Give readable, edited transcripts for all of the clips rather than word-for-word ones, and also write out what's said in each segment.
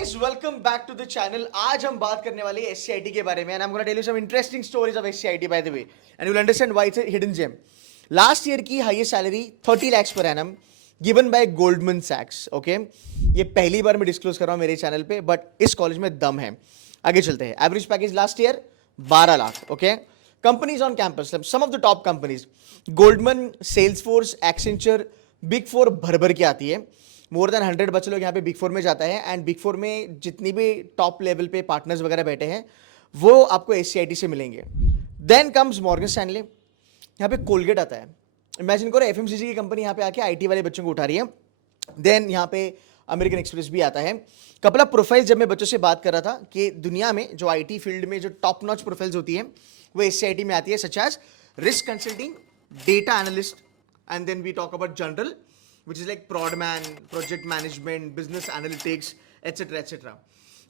guys, welcome back to the channel. आज हम बात करने वाले हैं SCIT के बारे में and I'm going to tell you some interesting stories of SCIT by the way and you'll understand why it's a hidden gem. Last year की highest salary 30 lakhs per annum given by Goldman Sachs. Okay, ये पहली बार मैं disclose कर रहा हूँ मेरे channel पे but इस कॉलेज में दम है. आगे चलते हैं. Average package last year 12 lakh. Okay, companies on campus, some of the top companies Goldman, Salesforce, Accenture, big four भर भर के आती है. मोर देन 100 बच्चे लोग यहाँ पे बिग फोर में जाता है एंड बिग फोर में जितनी भी टॉप लेवल पे पार्टनर्स वगैरह बैठे हैं वो आपको SCIT से मिलेंगे. देन कम्स मॉर्गन स्टैनले, यहाँ पे कोलगेट आता है. इमेजिन करो FMCG की कंपनी यहाँ पे आके IT वाले बच्चों को उठा रही है. देन यहाँ पे अमेरिकन एक्सप्रेस भी आता है. कपल ऑफ प्रोफाइल जब मैं बच्चों से बात कर रहा था कि दुनिया में जो IT फील्ड में जो टॉप नॉच प्रोफाइल्स होती है वो SCIT में आती है, such as risk consulting, data analyst and then we talk about general which is like Prodman, project management, business analytics, etc. etc.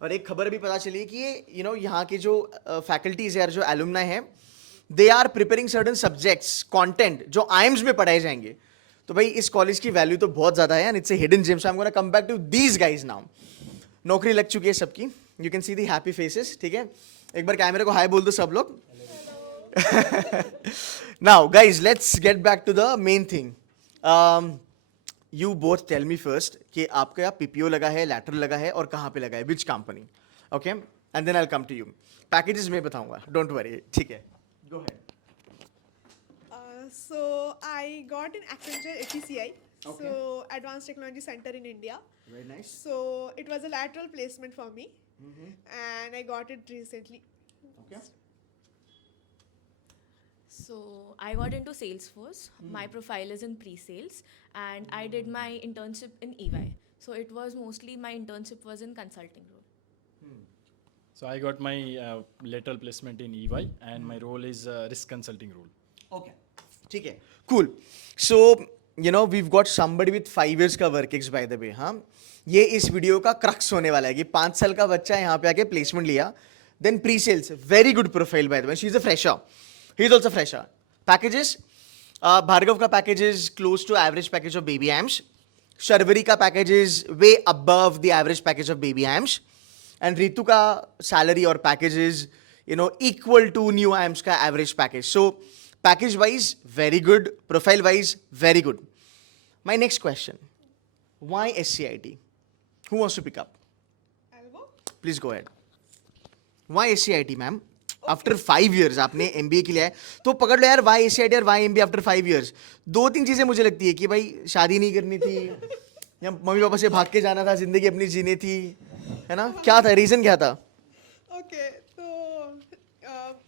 और एक खबर भी पता चली कि ये यहाँ के जो फैकल्टीज है, जो एलुमनाई है, they are preparing certain subjects, content जो IIMS में पढ़ाए जाएंगे. तो भाई इस कॉलेज की वैल्यू तो बहुत ज़्यादा है and it's a hidden gem. So I am gonna come back to these guys now. नौकरी लग चुकी है सबकी. You can see the happy faces. ठीक है, एक बार कैमरे को हाई बोल दो सब लोग. Now guys let's get back to the main thing. You both tell me first कि आपका PPO लगा है, लैटरल लगा है और कहाँ पे लगा है, which company, okay? And then I'll come to you. Packages मैं बताऊँगा, don't worry, ठीक है. Go ahead. So I got in Accenture ATCI, Okay. so Advanced Technology Center in India. Very nice. So it was a lateral placement for me, and I got it recently. Okay. So I got into Salesforce. My profile is in pre-sales, and I did my internship in EY. So it was mostly my internship was in consulting role. So I got my lateral placement in EY, and my role is risk consulting role. Okay. ठीक है. Cool. So we've got somebody with 5 years का work ex by the way. हाँ, ये इस video का crux होने वाला है कि 5 साल का बच्चा यहाँ पे आके प्लेसमेंट लिया. Then pre-sales, very good profile by the way. She's a fresher. He is also fresher. Packages, Bhargav का package is close to average package of baby AMS. Sharvari का package is way above the average package of baby AMS. And Ritu का salary or package is equal to new AMS का average package. So package wise very good, profile wise very good. My next question, why SCIT? Who wants to pick up? I'll go. Please go ahead. Why SCIT ma'am? After 5 years आपने MBA के लिए है तो पकड़ लो यार. Y SCIT और Y MBA after 5 years? 2-3 चीज़ें मुझे लगती है कि भाई शादी नहीं करनी थी या मम्मी पापा से भाग के जाना था, जिंदगी अपनी जीनी थी, है ना? क्या था रीज़न, क्या था? Okay, so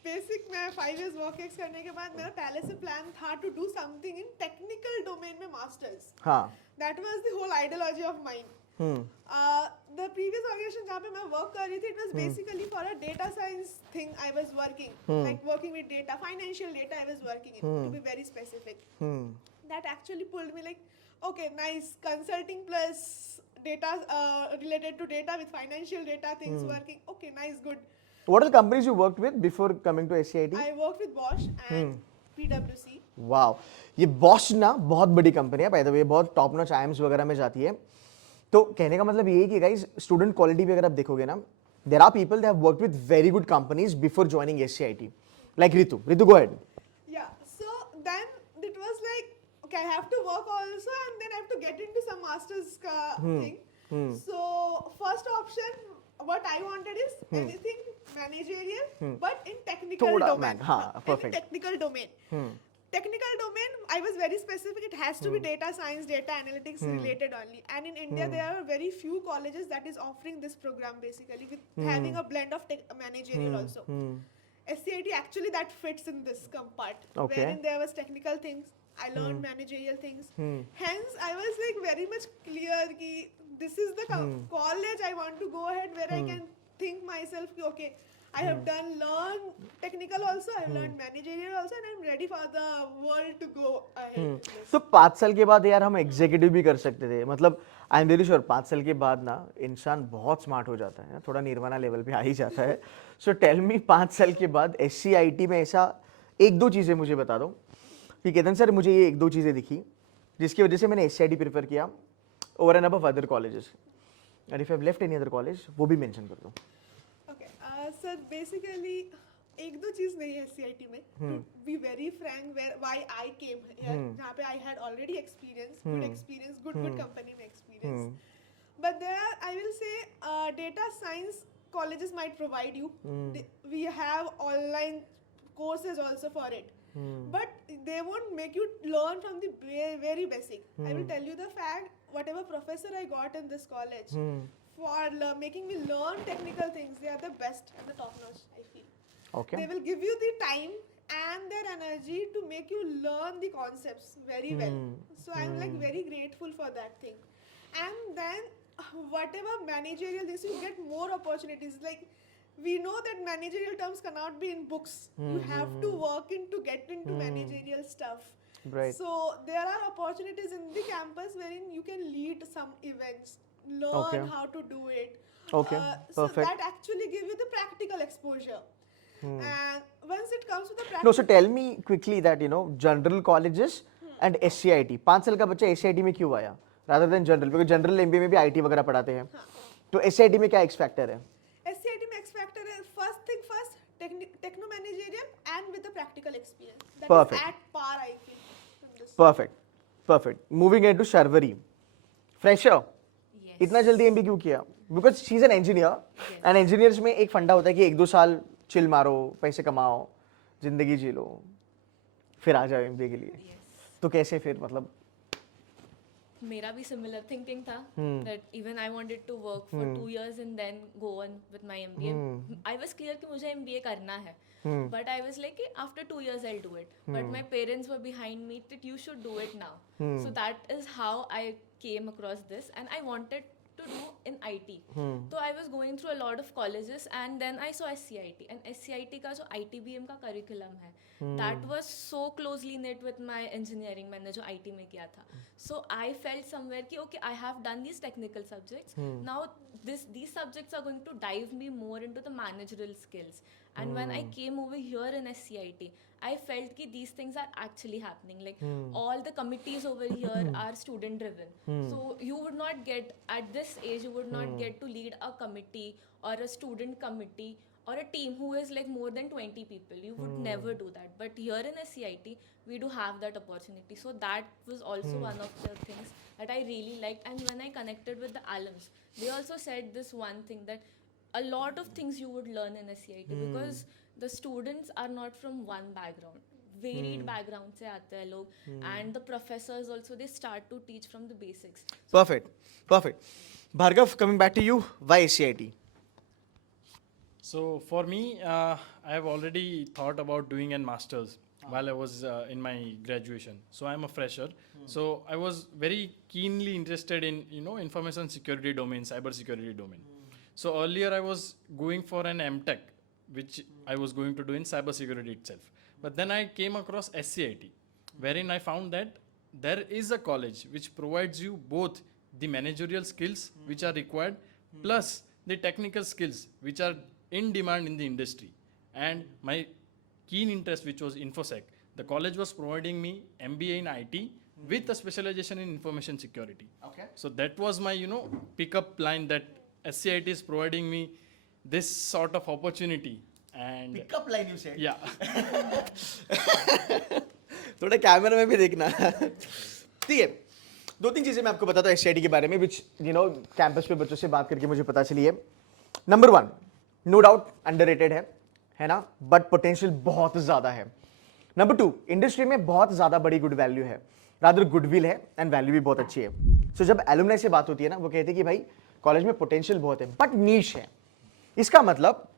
बेसिक मैं 5 years वर्क एक्स करने के बाद मेरा पहले से प्लान था to do something in technical domain में मास्टर्स. हाँ. That was the whole ideology of mine. The previous organization जहाँ पे मैं work कर रही थी, it was basically for a data science thing I was working, like working with data, financial data I was working in, to be very specific. That actually pulled me like, okay, nice, consulting plus data related to data with financial data things working, okay, nice, good. What are the companies you worked with before coming to SCIT? I worked with Bosch and PwC. Wow, ये Bosch ना बहुत बड़ी company है by the way, बहुत top notch IIMS वगैरह में जाती है. तो कहने का मतलब ये है कि गाइस स्टूडेंट क्वालिटी भी अगर आप देखोगे ना, there are people they have worked with very good companies before joining SCIT, like Ritu. Go ahead. Yeah, so then it was like, okay, I have to work also and then I have to get into some masters thing. So first option, what I wanted is anything managerial, but in technical थोड़ा domain. हाँ, In perfect. technical domain. Technical domain, I was very specific. It has to be data science, data analytics related only. And in India, there are very few colleges that is offering this program basically with having a blend of managerial also. SCIT actually that fits in this part. Okay. Wherein there was technical things, I learned managerial things. Hence, I was like very much clear ki this is the college I want to go ahead where I can think myself ki okay, I have learned technical also, I have learned managerial also, and I'm ready for the world to go ahead. तो 5 साल के बाद यार हम executive भी कर सकते थे. मतलब आई एम वेरी श्योर 5 साल के बाद ना इंसान बहुत स्मार्ट हो जाता है, थोड़ा निर्वाणा लेवल पे आ ही जाता है. सो टेल मी 5 साल के बाद SCIT में ऐसा 1-2 चीज़ें मुझे बता दो कि केतन सर मुझे ये 1-2 चीज़ें दिखी जिसकी वजह से मैंने SCIT प्रेफर किया over and above other colleges. And if you have left any other college, वो भी mention कर दो. Okay, sir, basically, एक दो चीज नहीं है CIT में. To be very frank, why I came here, जहाँ पे I had already experience, good experience, good company में experience. But there, I will say, data science colleges might provide you. We have online courses also for it. But they won't make you learn from the very basic. I will tell you the fact, whatever professor I got in this college, for making me learn technical things, they are the best and the top notch, I feel. Okay. They will give you the time and their energy to make you learn the concepts very well. So I'm like very grateful for that thing. And then whatever managerial this, you get more opportunities. Like, we know that managerial terms cannot be in books. You have to work in to get into managerial stuff. Right. So there are opportunities in the campus wherein you can lead some events, learn Okay. how to do it. Okay, So perfect. that actually gives you the practical exposure. And once it comes to the No, practical, so tell me quickly that, you know, general colleges and SCIT. 5 साल का बच्चा SCIT में क्यों आया? Rather than general, because general MBA में भी IT वगैरह पढ़ाते हैं. तो SCIT में क्या X factor है? SCIT में X factor is first thing first, techno managerial and with the practical experience. That Perfect. is at par, I feel. in this. Perfect. Perfect. Moving into Sharvari. Fresher. Yes. इतना जल्दी MBA क्यों किया? Because she's an engineer. Yes. And engineers में एक फंडा होता है कि 1-2 साल चिल मारो, पैसे कमाओ, जिंदगी जी लो, फिर आ जाओ MBA के लिए. Yes. तो कैसे फिर मतलब? मेरा भी similar thinking था that even I wanted to work for 2 years and then go on with my MBA. I was clear कि मुझे MBA करना है, but I was like कि after 2 years I'll do it. But my parents were behind me that you should do it now. So that is how I came across this, and I wanted to do in IT. So I was going through a lot of colleges and then I saw SCIT, and SCIT का जो ITBM का curriculum है, that was so closely knit with my engineering, मैंने जो IT में किया था. So I felt somewhere कि okay, I have done these technical subjects. Now these subjects are going to dive me more into the managerial skills. And when I came over here in SCIT, I felt कि these things are actually happening. Like all the committees over here are student driven. So you would not get, at this age, you would not get to lead a committee or a student committee or a team who is like more than 20 people. You would never do that. But here in SCIT, we do have that opportunity. So that was also one of the things that I really liked. And when I connected with the alums, they also said this one thing, that a lot of things you would learn in SCIT because the students are not from one background. Varied background से आते हैं लोग, and the professors also, they start to teach from the basics. Perfect. Perfect. Bhargav, coming back to you, why SCIT? So for me, I have already thought about doing a master's while I was in my graduation. So I'm a fresher. So I was very keenly interested in information security domain, cyber security domain. So earlier I was going for an MTech, which I was going to do in cyber security itself. But then I came across SCIT, wherein I found that there is a college which provides you both the managerial skills which are required plus the technical skills which are in demand in the industry. And my keen interest, which was InfoSec, the college was providing me MBA in IT with a specialization in information security. Okay. So that was my pickup line, that SCIT is providing me this sort of opportunity. And Pickup line you said. yeah. थोड़ा camera में भी देखना. ठीक है, 2-3 चीजें मैं आपको बताता हूँ SCIT के बारे में, which कैंपस पे बच्चों से बात करके मुझे पता चली है. नंबर 1, नो डाउट अंडररेटेड है ना, बट पोटेंशियल बहुत ज्यादा है. नंबर 2, इंडस्ट्री में बहुत ज्यादा बड़ी गुड वैल्यू है, रादर गुडविल है एंड वैल्यू भी बहुत अच्छी है. सो जब एलुमनाई से बात होती है ना, वो कहते हैं कि भाई कॉलेज में पोटेंशियल बहुत है बट नीश है. इसका मतलब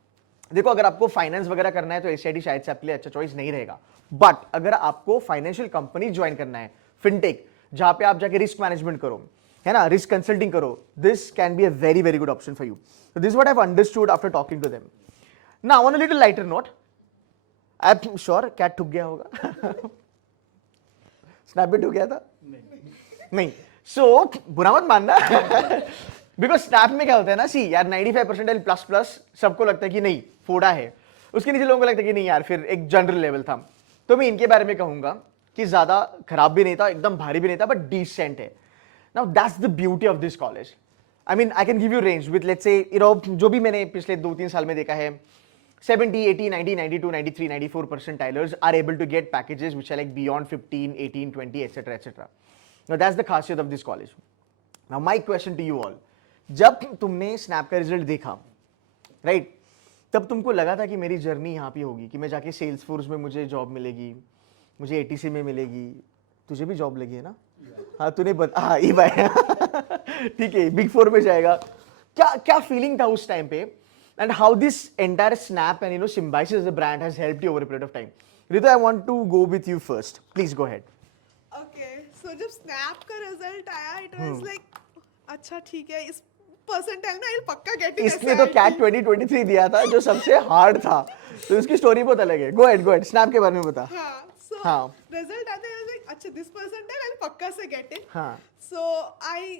देखो, अगर आपको फाइनेंस वगैरह करना है तो SCIT शायद से आपके लिए अच्छा चॉइस नहीं रहेगा. बट अगर आपको फाइनेंशियल कंपनी ज्वाइन करना है, फिनटेक, जहां पे आप जाके रिस्क मैनेजमेंट करो, है ना, रिस्क कंसल्टिंग करो, this can be a very very good option for you. So this is what I've understood after talking to them. Now on a little lighter note, I'm sure cat ठुक गया होगा. Snapbit हो गया था? नहीं. So बुरा मत मानना. Because Snap में क्या होता है ना, सी यार 95% प्लस प्लस सबको लगता है कि नहीं फोड़ा है, उसके नीचे लोगों को लगता है कि नहीं यार फिर एक जनरल लेवल था. तो मैं इनके बारे में कहूंगा कि ज्यादा खराब भी नहीं था, एकदम भारी भी नहीं था, बट डिसेंट है. Now that's the beauty of this college. I mean, I can give you range with, let's say, you know, जो भी मैंने पिछले 2-3 साल में देखा है, 70, 80, 90, 92, 93, 94 percentilers are able to get packages which are like beyond 15, 18, 20, etc., etc. Now that's the खासियत of this college. Now my question to you all, जब तुमने स्नैप का रिजल्ट देखा, राइट, तब तुमको लगा था कि मेरी जर्नी यहाँ पे होगी, कि मैं जाके सेल्स फोर्स में मुझे जॉब मिलेगी, मुझे एटीसी में मिलेगी, तुझे भी जॉब लगी है ना? हाँ तूने हाँ ये भाई ठीक है, बिग फोर में जाएगा, क्या क्या फीलिंग था उस टाइम पे, and how this entire SNAP and you know Symbiosis as a brand has helped you over a period of time? Ritu, I want to go with you first, please go ahead. Okay, so जब SNAP का result आया, it was like अच्छा ठीक है, इस percentile में आई पक्का getting. इसने तो कैट 2023 दिया था जो सबसे हार्ड था, तो उसकी स्टोरी बहुत अलग है. गो अहेड, स्नैप के बारे में बता. हाँ, so हाँ. रिजल्ट आते हैं लाइक अच्छा दिस परसेंटाइल आई पक्का से गेट इट. हाँ. So I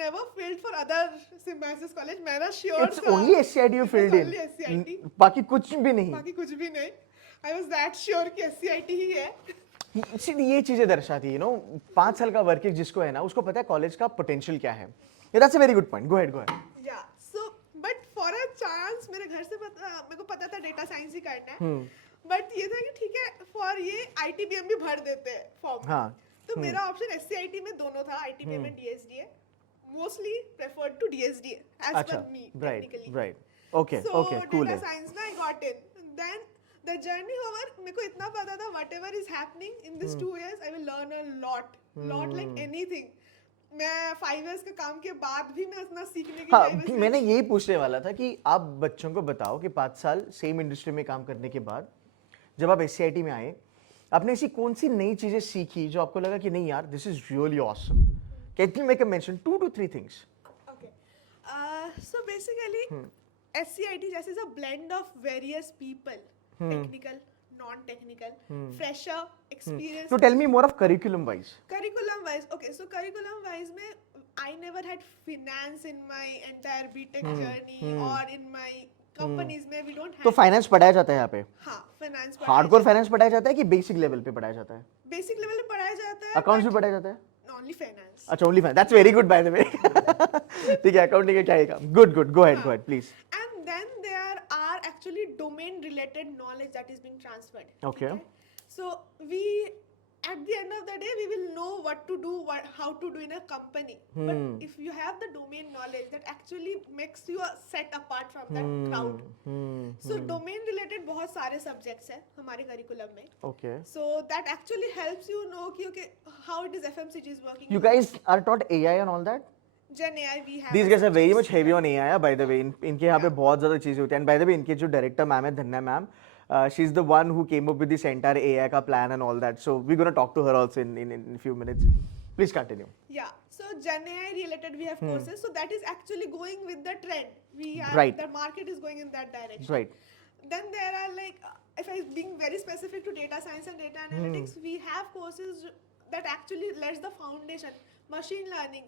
never filled for other Symbiosis college. मैं ना sure It's only SCIT you filled in. only SCIT. बाकी कुछ भी नहीं. बाकी कुछ भी नहीं. आई वाज दैट श्योर कि SCIT ही है. सीधी ये चीजें दर्शाती है, यू नो, 5 साल का वर्क जिसको है ना, उसको पता है कॉलेज का पोटेंशियल क्या है. That's a very good point. Go ahead. Yeah so but for a chance मेरे घर से मेरे को पता था डेटा साइंस ही करना है. बट ये था कि ठीक है फॉर ये ITBM भी भर देते हैं फॉर्म. हाँ. तो मेरा ऑप्शन SCIT में दोनों था, ITBM and DSDA. Mostly preferred to DSDA as अच्छा, पर me right technically. Right, okay So okay, cool data है. science में I got in. Then the journey over, मेरे को इतना पता था whatever is happening in this 2 years, I will learn a lot like anything. मैं 5 years के काम के बाद भी मैं इतना सीखने की हाँ, I was मैंने यही पूछने वाला था कि आप बच्चों को बताओ कि 5 साल सेम इंडस्ट्री में काम करने के बाद जब आप SCIT में आए, आपने ऐसी कौन सी नई चीजें सीखी जो आपको लगा कि नहीं यार, this is really awesome? Can you make a mention 2 to 3 things? Okay. So basically, SCIT जैसे is a blend of various people, technical, non-technical, fresher, experienced. तो tell me more of curriculum wise. Curriculum wise, okay, so curriculum wise में I never had finance in my entire BTech journey or in my companies में we don't have. तो finance पढ़ाया जाता है यहाँ पे? हाँ, finance हार्डकोर फाइनेंस पढ़ाया जाता है कि बेसिक लेवल पे पढ़ाया जाता है? basic level पे पढ़ाया जाता है. अकाउंट्स भी पढ़ाया जाता है? Only finance. अच्छा, only finance. That's very good by the way. ठीक है, अकाउंटिंग का क्या है काम? Good go ahead please. And then there are actually domain related knowledge that is being transferred. Okay. So we, at the end of the day, we will know what to do, how to do in a company. But if you have the domain knowledge, that actually makes you set apart from that crowd. So domain related बहुत सारे subjects हैं हमारे curriculum में. Okay. So that actually helps you know कि okay how it is FMCG is working. You guys are taught AI and all that? Gen AI we have. These guys are very much heavy on AI, by the way. इनके यहाँ पे बहुत ज़्यादा चीज़ें होती हैं. And by the way, इनके जो डायरेक्टर मैम है, धन्या ma'am, she's the one who came up with this entire AI का plan and all that. So we're gonna talk to her also in a few minutes. Please continue. Yeah, so Gen AI related we have courses, so that is actually going with the trend. We are Right. the market is going in that direction. Right. Then there are like, if I being very specific to data science and data analytics, we have courses that actually lays the foundation, machine learning,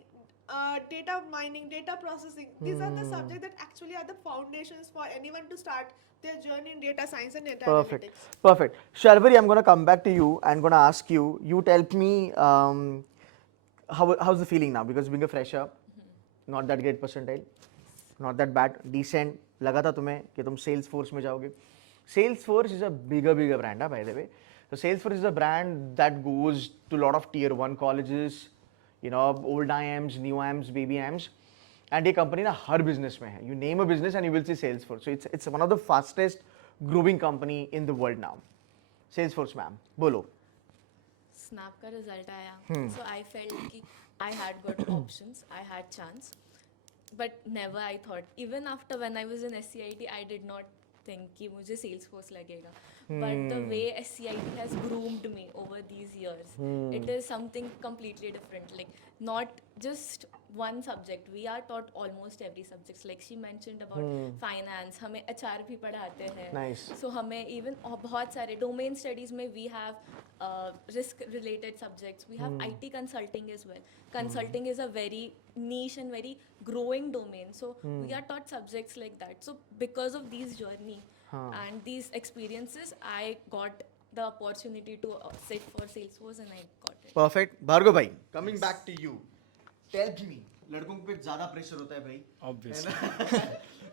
data mining, data processing. These are the subjects that actually are the foundations for anyone to start their journey in data science and data Perfect. analytics. Perfect. Sharvari, I'm gonna come back to you and gonna ask you. You tell me how's the feeling now? Because being a fresher, not that great percentile, not that bad, decent. लगा था तुम्हें कि तुम Salesforce में जाओगे. Salesforce is a bigger brand, by the way. So Salesforce is a brand that goes to a lot of tier 1 colleges, you know, old IIMs, new IIMs, baby IIMs. And ये company ना हर business में है. You name a business and you will see Salesforce. So it's one of the fastest growing company in the world now. Salesforce ma'am, बोलो. Snap का result आया, सो I felt कि I had good options, I had chance, but never I thought, even after when I was in SCIT I did not think कि मुझे sales force लगेगा. But the way SCIT has groomed me over these years, it is something completely different, like not just one subject, we are taught almost every subject, like she mentioned about finance, हमें HR भी पढ़ाते हैं. Nice. So हमें even बहुत सारे domain studies में we have risk related subjects, we have IT consulting as well. Consulting is a very niche and very growing domain, so we are taught subjects like that. So because of these journey and these experiences, I got the opportunity to sit for Salesforce and I got it. Perfect. Bhargav bhai, coming back to you. Tell me, लड़कों पे ज्यादा pressure होता है भाई, Obviously. है ना?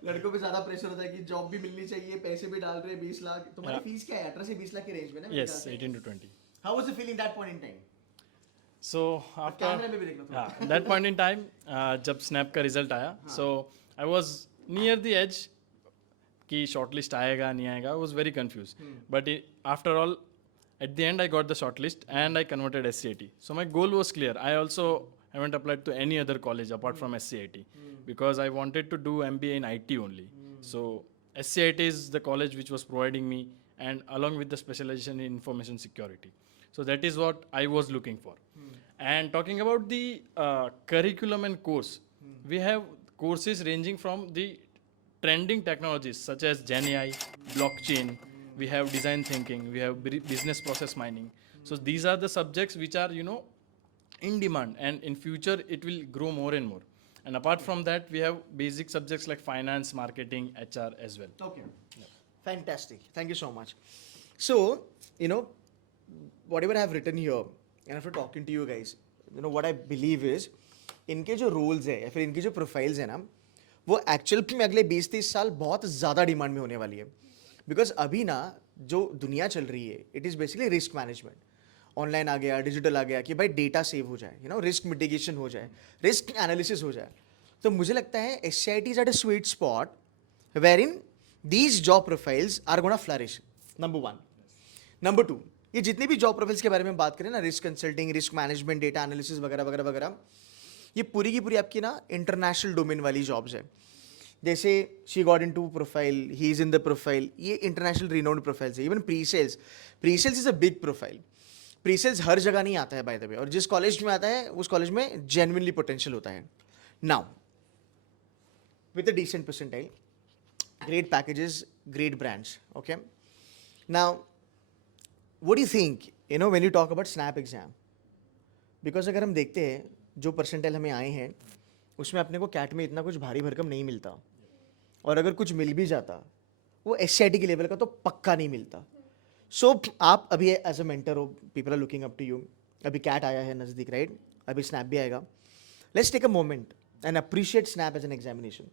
लड़कों पे ज्यादा प्रेशर होता है कि जॉब भी मिलनी चाहिए, पैसे भी डाल रहे हैं 20 लाख, तुम्हारी Yeah. फीस क्या है? 18 से 20 लाख के रेंज में ना? Yes, 18 to 20. How was the feeling that point in time? So after कैमरे में भी देख लो थोड़ा। that point in time, जब स्नैप का रिजल्ट आया, so I was near the edge कि shortlist आएगा नहीं आएगा, I was very confused. But after all, at the end I got the shortlist and I converted SCIT. So my goal was clear. I haven't applied to any other college apart from SCIT because I wanted to do MBA in IT only. So SCIT is the college which was providing me, and along with the specialization in information security. So that is what I was looking for. And talking about the curriculum and course, we have courses ranging from the trending technologies such as GenAI, blockchain, we have design thinking, we have business process mining. So these are the subjects which are, in demand, and in future it will grow more and more. And apart from that, we have basic subjects like finance, marketing, HR as well. Okay. Fantastic. Thank you so much. So, whatever I have written here, and after talking to you guys, what I believe is, इनके जो roles है या फिर इनकी जो profiles है ना, वो एक्चुअल में अगले 20-30 साल बहुत ज़्यादा डिमांड में होने वाली है. बिकॉज अभी ना जो दुनिया चल रही है, it is basically risk management. Online आ गया, डिजिटल आ गया कि भाई डेटा सेव हो जाए, रिस्क मिटिगेशन हो जाए, रिस्क एनालिसिस हो जाए. तो मुझे लगता है SCIT is at a sweet spot where in these job profiles are gonna flourish. Number 1. Number 2, ये जितने भी जॉब प्रोफाइल्स के बारे में बात करें ना, risk consulting, risk management, data analysis वगैरह वगैरह वगैरह, ये पूरी की पूरी आपकी ना इंटरनेशनल डोमेन वाली जॉब्स है. जैसे she got into profile, he is in the profile, ये इंटरनेशनल रिनाउंड प्रोफाइल्स है. Even pre sales is a big profile. Pre sales हर जगह नहीं आता है बाय द वे, और जिस कॉलेज में आता है उस कॉलेज में जेन्युइनली पोटेंशियल होता है. Now with a decent percentile, great packages, great brands. Okay. Now, what do you think? When you talk about Snap exam, because अगर हम देखते हैं जो परसेंटाइल हमें आए हैं, उसमें अपने को कैट में इतना कुछ भारी भरकम नहीं मिलता, और अगर कुछ मिल भी जाता वो SCIT के लेवल का तो पक्का नहीं मिलता. सो आप अभी एज अ मेंटर हो, people are looking up to you. अभी कैट आया है नज़दीक, राइट? अभी स्नैप भी आएगा. Let's take a moment and appreciate SNAP as an examination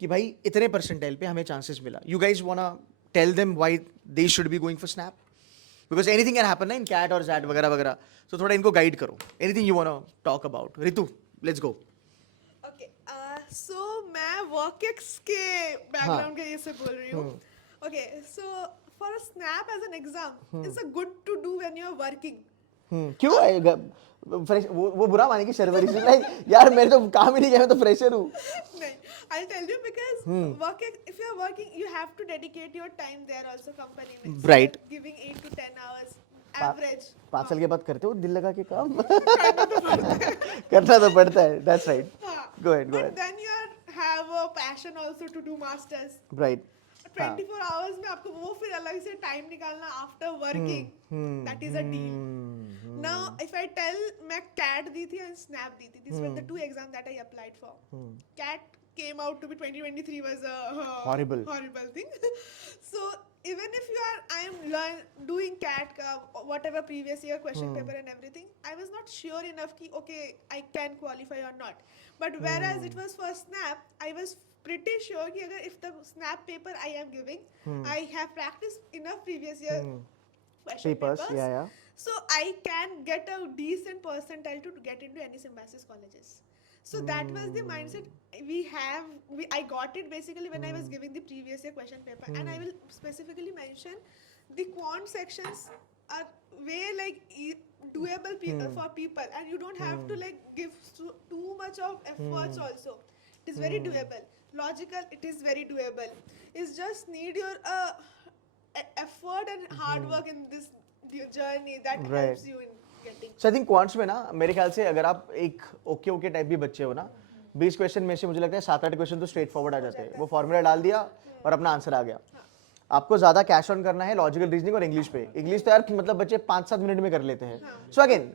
कि भाई इतने परसेंटाइल पे हमें चांसेस मिला. You guys wanna tell them why they should be going for SNAP, because anything can happen ना इन कैट और जैट वगैरह वगैरह. तो थोड़ा इनको गाइड करो. Anything you वांना talk about. Ritu, let's go. Okay, so मैं वर्कएक्स के बैकग्राउंड के ये से बोल रही हूँ. Okay, so for a snap as an exam, it's a good to do when you're working. क्यों आएगा फ्रेश? वो बुरा मानेगी शर्वरी से, लाइक यार मेरे तो काम ही नहीं किया, मैं तो फ्रेशर हूँ. नहीं, I'll tell you because working, if you're working, you have to dedicate your time there also, company में. Right. Giving 8 to 10 hours average. 5 साल के बाद करते हो दिल लगा के काम. करना तो पड़ता है. That's right. Go ahead. But then you have a passion also to do masters. Right. 24 hours में आपको वो फिर अलग से टाइम निकालना after working. That is a deal. Now, if I tell, मैं CAT दी थी and SNAP दी थी. These were the 2 exams that I applied for. CAT came out to be 2023 was a Horrible thing. So even if I am doing CAT ka, whatever previous year question paper and everything, I was not sure enough ki okay I can qualify or not. But whereas it was for SNAP, I was pretty sure कि अगर if the SNAP paper I am giving, I have practiced enough previous year question papers. Yeah. So I can get a decent percentile to get into any symbiosis colleges. So that was the mindset I got it basically when I was giving the previous year question paper. And I will specifically mention the quant sections are way like doable for people, and you don't have to like give too much of efforts also. It is very doable. Logical, it is very doable. It's just need your effort and hard work in this journey that helps you in getting. So I think quants में ना मेरे ख्याल से अगर आप एक okay type भी बच्चे हो ना, 20 क्वेश्चन में से मुझे लगता है 7-8 क्वेश्चन तो स्ट्रेट फॉरवर्ड आ जाते हैं. वो फॉर्मूला डाल दिया और अपना आंसर आ गया. आपको ज्यादा कैश ऑन करना है लॉजिकल रीजनिंग और इंग्लिश पे. इंग्लिश तो यार मतलब बच्चे 5-7 मिनट में कर लेते हैं. So again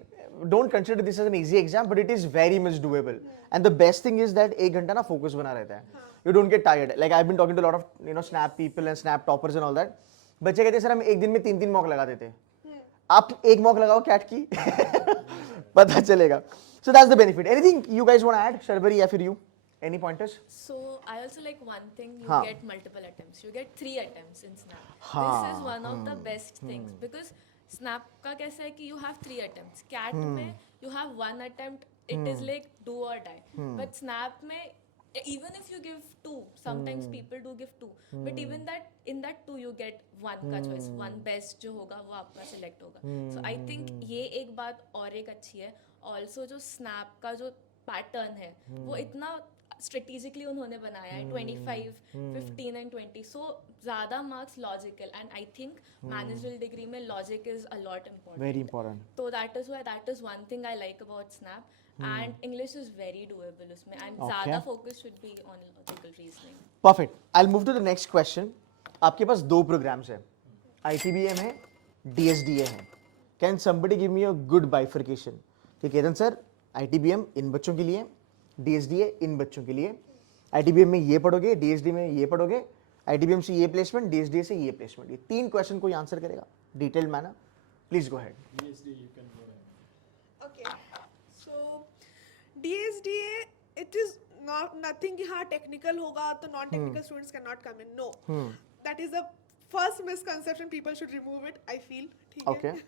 don't consider this as an easy exam, but it is very much doable. And the best thing is that 1 घंटा ना focus बना रहता है. You don't get tired. Like I've been talking to a lot of Snap people and Snap toppers and all that. बच्चे कहते हैं sir हम एक दिन में 3 मॉक लगा देते हैं. आप 1 मॉक लगाओ कैट की पता चलेगा. So that's the benefit. Anything you guys want to add, Sharbari, या फिर you? Any pointers? So I also like one thing, you हाँ. get multiple attempts. You get 3 attempts in Snap. हाँ. This is one of the best things because Snap का कैसा है कि you have 3 attempts. Cat में you have 1 attempt. It is like do or die. But Snap में even if you give 2, sometimes people do give 2. But even that in that 2 you get 1 का choice. 1 best जो होगा वो आपका select होगा. So I think ये एक बात और एक अच्छी है. Also जो Snap का जो pattern है वो इतना strategically उन्होंने बनाया है 25, 15 and 20 so ज़्यादा marks logical and I think managerial degree में logic is a lot important. Very important. So that is why that is one thing I like about Snap and English is very doable उसमें and ज़्यादा focus should be on logical reasoning. Perfect. I'll move to the next question. आपके पास 2 programs हैं. ITBM है, DSDA है. Can somebody give me a good bifurcation? कि Ketan sir, ITBM इन बच्चों के लिए, DSDA इन बच्चों के लिए. ITBM में ये पढ़ोगे, DSD में ये पढ़ोगे, ITBM से ये placement, DSDA से ये placement. ये 3 question कोई आंसर करेगा? Detailed manner. Please go ahead. DSD, you can go ahead. Okay. So DSDA, it is not nothing कि हाँ technical होगा तो non-technical students cannot come in. No. That is the first misconception. People should remove it. I feel. ठीक है? Okay.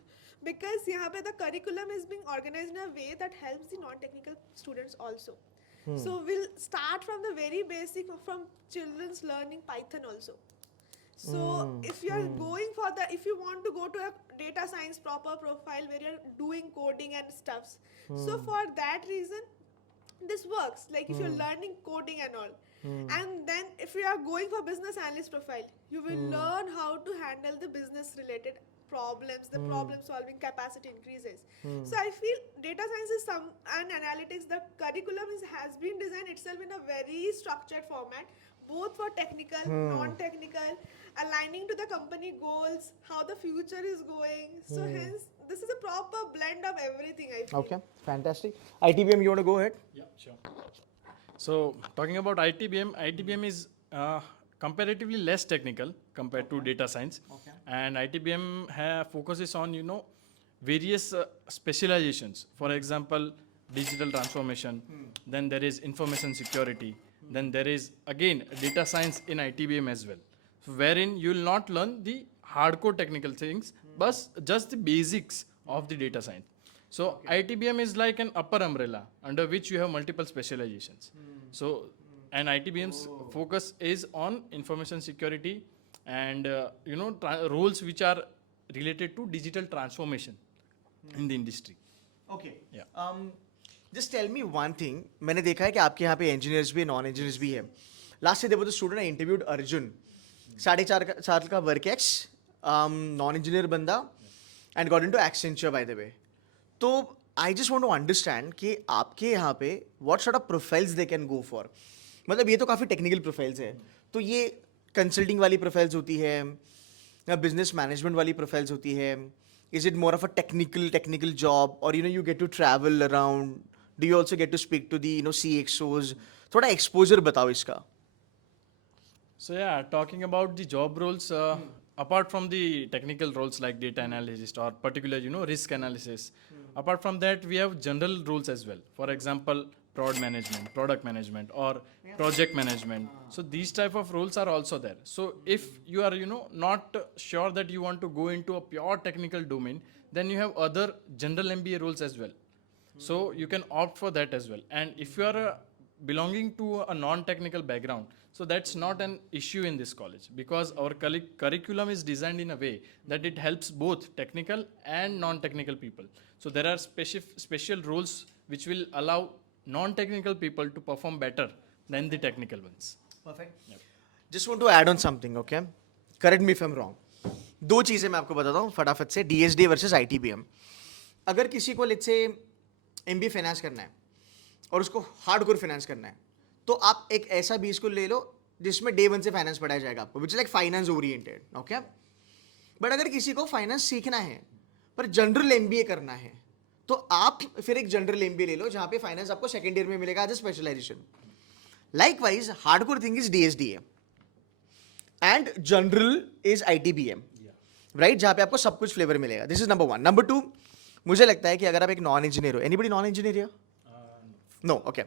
Because यहाँ पे the curriculum is being organized in a way that helps the non-technical students also. So we'll start from the very basic from children's learning Python also. So if you are going for the, if you want to go to a data science proper profile where you're doing coding and stuffs, so for that reason, this works. Like if you're learning coding and all, and then if you are going for business analyst profile, you will learn how to handle the business related problems, the problem solving capacity increases. So I feel data science is some and analytics, the curriculum has been designed itself in a very structured format, both for technical, non-technical, aligning to the company goals, how the future is going. So hence, this is a proper blend of everything, I feel. Okay, fantastic. ITBM, you want to go ahead? Yeah, sure. So talking about ITBM is comparatively less technical compared to data science. Okay. And ITBM focuses on, various specializations. For example, digital transformation. Then there is information security. Then there is, again, data science in ITBM as well. So wherein you will not learn the hardcore technical things, but just the basics of the data science. So ITBM is like an upper umbrella under which you have multiple specializations. So, and ITBM's focus is on information security and roles which are related to digital transformation in the industry. Okay. Yeah. Just tell me one thing. मैंने देखा है कि आपके यहाँ पे engineers भी non engineers भी है. Last year there was a student I interviewed, Arjun. 4.5 साल का work ex, non-engineer बंदा, and got into Accenture by the way. तो I just want to understand कि आपके यहाँ पे what sort of profiles they can go for. मतलब ये तो काफ़ी technical profiles है. तो ये consulting वाली profiles होती है, या business management वाली profiles होती है. Is it more of a technical job, or you get to travel around? Do you also get to speak to the CXOs? थोड़ा exposure बताओ इसका. So yeah, talking about the job roles, apart from the technical roles like data analyst or particular, risk analysis, apart from that, we have general roles as well. For example, product management, or project management. So these type of roles are also there. So if you are, not sure that you want to go into a pure technical domain, then you have other general MBA roles as well. So you can opt for that as well. And if you are belonging to a non-technical background, so that's not an issue in this college because our curriculum is designed in a way that it helps both technical and non-technical people. So there are special roles which will allow non-technical people to perform better than the technical ones. Perfect. Yep. Just want to add on something, okay? Correct me if I'm wrong. 2 चीज़ें मैं आपको बताता हूँ फटाफट से. DSD versus ITBM. अगर किसी को let's say MBA फाइनेंस करना है और उसको हार्डकोर फाइनेंस करना है, तो आप एक ऐसा भी स्कूल ले लो जिसमें day 1 से फाइनेंस पढ़ाया जाएगा आपको, which is like finance oriented, okay? But अगर किसी को फाइनेंस सीखना है पर जनरल MBA करना है, तो आप फिर एक जनरल MBA ले लो जहाँ पे फाइनेंस आपको सेकेंड ईयर में मिलेगा as a specialisation. Likewise hardcore thing is DSDA and general is ITBM, right, जहाँ पे आपको सब कुछ फ्लेवर मिलेगा. This is number 1. नंबर 2, मुझे लगता है कि अगर आप एक नॉन इंजीनियर हो, एनीबडी नॉन इंजीनियर है? नो ओके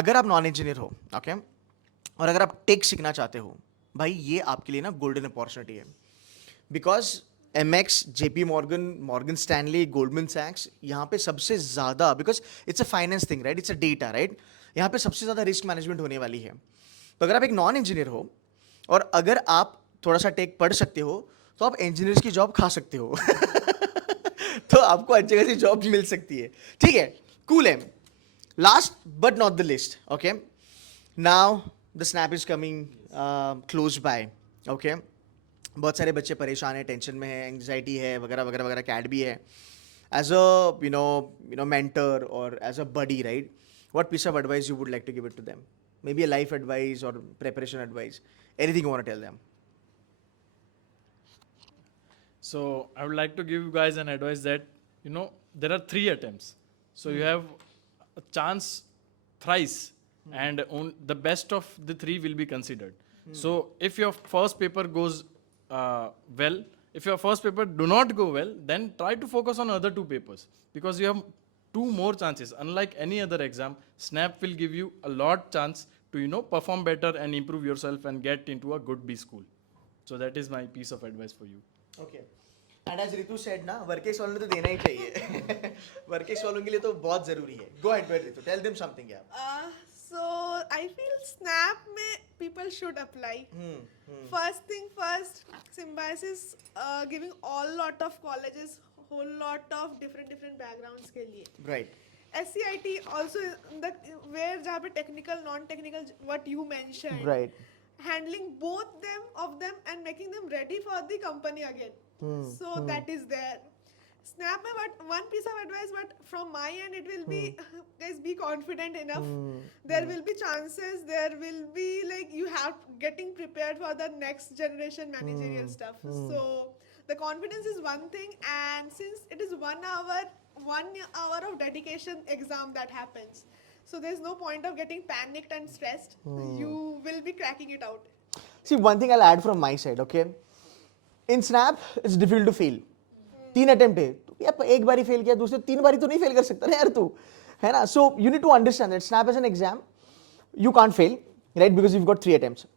अगर आप नॉन इंजीनियर हो ओके और अगर आप टेक सीखना चाहते हो भाई ये आपके लिए ना गोल्डन अपॉर्चुनिटी है because Amex JP Morgan Morgan Stanley Goldman सैक्स यहाँ पे सबसे ज़्यादा because it's a finance thing right it's a data right यहाँ पे सबसे ज़्यादा रिस्क मैनेजमेंट होने वाली है तो अगर आप एक नॉन इंजीनियर हो और अगर आप थोड़ा सा टेक पढ़ सकते हो तो आप इंजीनियर्स की जॉब खा सकते हो तो आपको अच्छी खासी जॉब मिल सकती है ठीक है कूल है last but not the list okay now the snap is coming close by okay बहुत सारे बच्चे परेशान हैं टेंशन में है एंग्जाइटी है वगैरह वगैरह वगैरह कैट भी है as a you know mentor or as a buddy right what piece of advice you would like to give it to them maybe a life advice or preparation advice anything you want to tell them So I would like to give you guys an advice that there are 3 attempts. So you have a chance thrice, and the best of the 3 will be considered. So if your first paper goes well, if your first paper do not go well, then try to focus on other 2 papers because you have 2 more chances. Unlike any other exam, Snap will give you a lot chance to perform better and improve yourself and get into a good B school. So that is my piece of advice for you. Okay and as Ritu said ना work ex वालों ने तो देना ही चाहिए वर्केश वालों के लिए तो बहुत जरूरी है go ahead Ritu tell them something यार So I feel Snap में people should apply. First thing first, Symbiosis giving all lot of colleges whole lot of different backgrounds के लिए. Right SCIT also the where जहाँ पे technical non-technical what you mentioned. Right Handling both of them and making them ready for the company again. So that is there. Snap में but one piece of advice but from my end it will be guys be confident enough. There will be chances, there will be like you have getting prepared for the next generation managerial stuff. So the confidence is one thing and since it is 1 hour of dedication exam that happens. So there's no point of getting panicked and stressed. You will be cracking it out. See, one thing I'll add from my side, okay? In Snap, it's difficult to fail. 3 attempt है तो यार एक बारी fail किया दूसरे 3 बारी तो नहीं फेल कर सकता ना यार तू है ना so you need to understand that Snap is an exam you can't fail right because you've got 3 attempts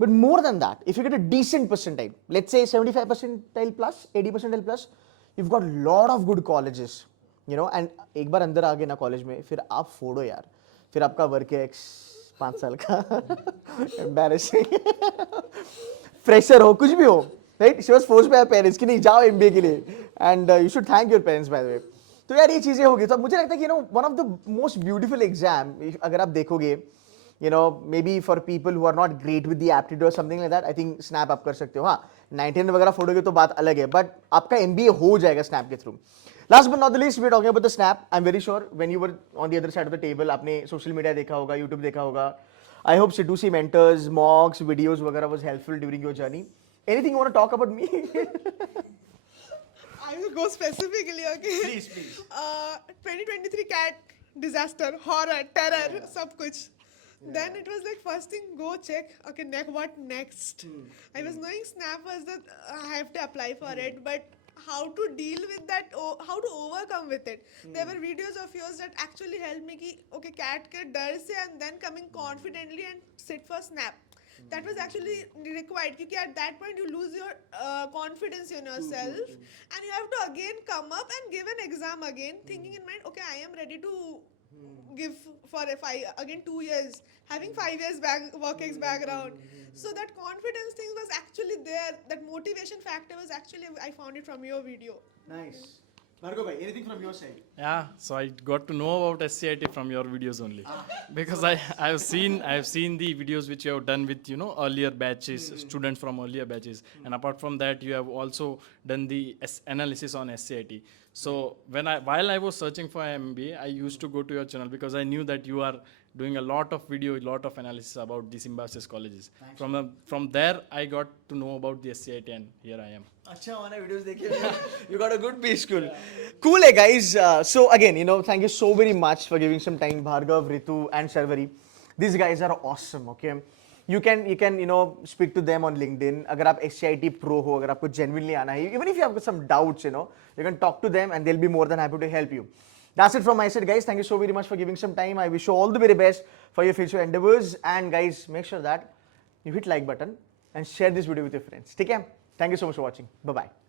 but more than that if you get a decent percentile let's say 75 percentile plus 80 percentile plus you've got lot of good colleges and एक बार अंदर आ गए ना college में फिर आप फोड़ो यार फिर आपका वर्क है 5 साल का एम्बैरेसिंग फ्रेशर हो कुछ भी हो right she was forced bye parents कि नहीं जाओ एमबीए के लिए and you should thank your parents by the way तो यार ये चीजें होगी तो मुझे लगता है कि one of the most beautiful exam अगर आप देखोगे maybe for people who are not great with the aptitude or something like that I think Snap आप कर सकते हो हाँ 19 वगैरह फोड़ोगे तो बात अलग है बट आपका MBA हो जाएगा Snap के through Last but not the least, we're talking about the Snap. I'm very sure when you were on the other side of the table, आपने social media देखा होगा, YouTube देखा होगा. I hope C2C mentors, mocks, videos वगैरह was helpful during your journey. Anything you want to talk about me? I will go specifically, okay? Please, please. 2023 cat disaster, horror, terror, सब कुछ. Then it was like first thing go check okay what next. I was knowing Snap was that I have to apply for it but how to deal with that how to overcome with it. There were videos of yours that actually helped me ki okay cat ke dar se and then coming confidently and sit for Snap. That was actually required because at that point you lose your confidence in yourself and you have to again come up and give an exam again thinking in mind okay I am ready to give for again 2 years having 5 years work ex background so that confidence thing was actually there that motivation factor was actually I found it from your video. Nice. Bhargav bhai, anything from your side? Yeah, so I got to know about SCIT from your videos only, because I have seen the videos which you have done with earlier batches, students from earlier batches, and apart from that you have also done the analysis on SCIT. So while I was searching for MBA, I used to go to your channel because I knew that you are doing a lot of video, a lot of analysis about the Symbiosis colleges. From there I got to know about the SCIT and here I am. अच्छा हमारे videos देखिए you got a good B school. Cool है guys. So again, thank you so very much for giving some time, Bhargav, Ritu and Sharvari. These guys are awesome, okay? You can speak to them on LinkedIn. अगर आप SCIT pro हो, अगर आपको genuinely आना है, even if you have some doubts, you can talk to them and they'll be more than happy to help you. That's it from my side, guys. Thank you so very much for giving some time. I wish you all the very best for your future endeavors. And guys, make sure that you hit like button and share this video with your friends. Take care. Thank you so much for watching. Bye bye.